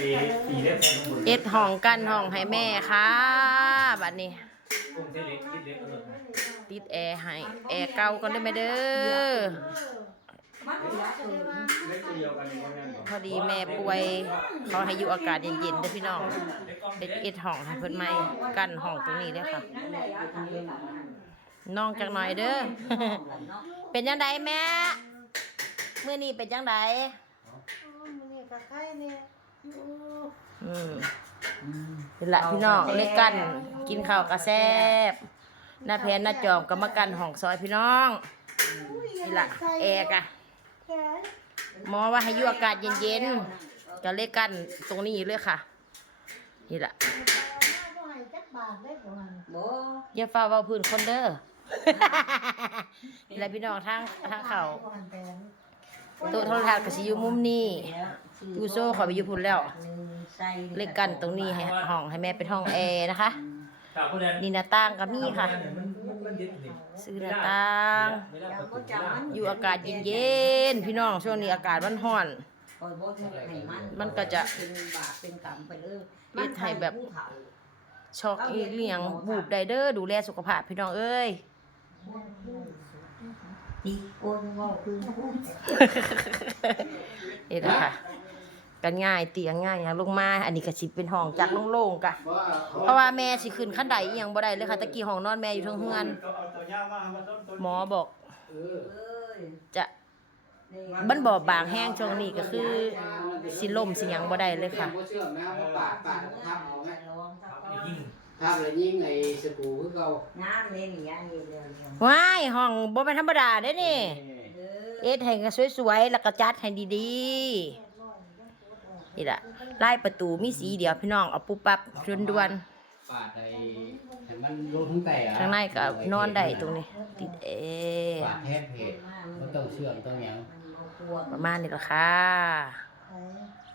ตีตีเล็บแทนบุญเอ็ดห้องกันห้องให้แม่ค่ะบัดนี้กงเส้นเล็กคิดเล็กเออติดแอร์ให้แอร์เก่าก็ได้ไหมเด้อเล็กตัวเดียวกันนี่ว่าแม่นบ่พอดีแม่ป่วยเขาให้อยู่อากาศเย็นๆเด้อพี่น้องเอ็ดเอ็ดห้องให้เพิ่นใหม่กันห้องตรงนี้เด้อค่ะนั่นแหละเอาทำเลยค่ะน้องจักหน่อยเด้อ เป็นจังไดแม่มื้อนี้เป็นจังไดมันนี่ก็ไข่เนี่ย อยู่อืมนี่ละพี่น้องเล็กกัน กินข้าวกระแซบหน้าแพนหน้าจอมก็มากันห้องซอยพี่น้องอุ้ยนี่ละแอร์กะแค่หมอว่าให้อยู่อากาศเย็นๆก็เล็กกันตรงนี้เลยค่ะ นี่ละเอามาบ่ให้จักบาทได้ประมาณบ่อย่าฟ้าเว้าพื้นคนเด้อนี่ละพี่น้องทางทางเขาบ่หันแพงโต๊ะโทรทัศน์ก็สิอยู่มุมนี้ ยูโซ่ขอไปอยู่พุ่นแล้ว เล็กกันตรงนี้ให้ห้องให้แม่เป็นห้องแอร์นะคะถามผู้ใดนี่หน้าต่างก็มีค่ะมันมันมันยึดนี่ซื้อหน้าต่างเวลาเปิดประตูอยู่อากาศเย็นๆพี่น้องช่วงนี้อากาศมันร้อนคอยบ่ให้มันมันก็จะเป็นบาปเป็นกรรมไปเลยเฮ็ดให้แบบผู้เฒ่าช็อกอีเลียงบูบไดเดอร์ดูแลสุขภาพพี่น้องเอ้ยดีโอนเว่าคือผู้นี่นะคะ กันง่ายเตียงง่ายอย่างลงมา อันนี้ก็สิเป็นห้องจากโล่งๆกะ เพราะว่าแม่สิขึ้นขั้นใดอีหยังบ่ได้เลยค่ะตะกี้ห้องนอนแม่อยู่เทั้งเฮือนเอาตัวยาวมามาต้นต้นหมอบอกเอ้ยจะมันบอบบางแห้งช่วงนี้ก็คือสิล่มสิหยังบ่ได้เลยค่ะ บ่เชื่อมนะเพราะปาดปาดทับเอาไหมยิ่งทับแล้วยิงไอ้สกรูคือเก่าน้ำเลยนี่อันนี้เร็วว้ายห้องบ่แม่นธรรมดาเด้นี่ๆเด้อเอ็ดให้ก็สวยๆ แล้วก็จัดให้ดีๆ นี่ล่ะลายประตูมีสีเดียวพี่น้องเอาปุ๊บปั๊บด่วนปาดไอ้ให้มันลงทั้งแต่อะๆข้างในก็นอนได้ตรงนี้ ติดเอปาดแทบเพจบ่ต้องเชื่อมต้องหยังมันบ่กลัวประมาณนี้ล่ะค่ะไข่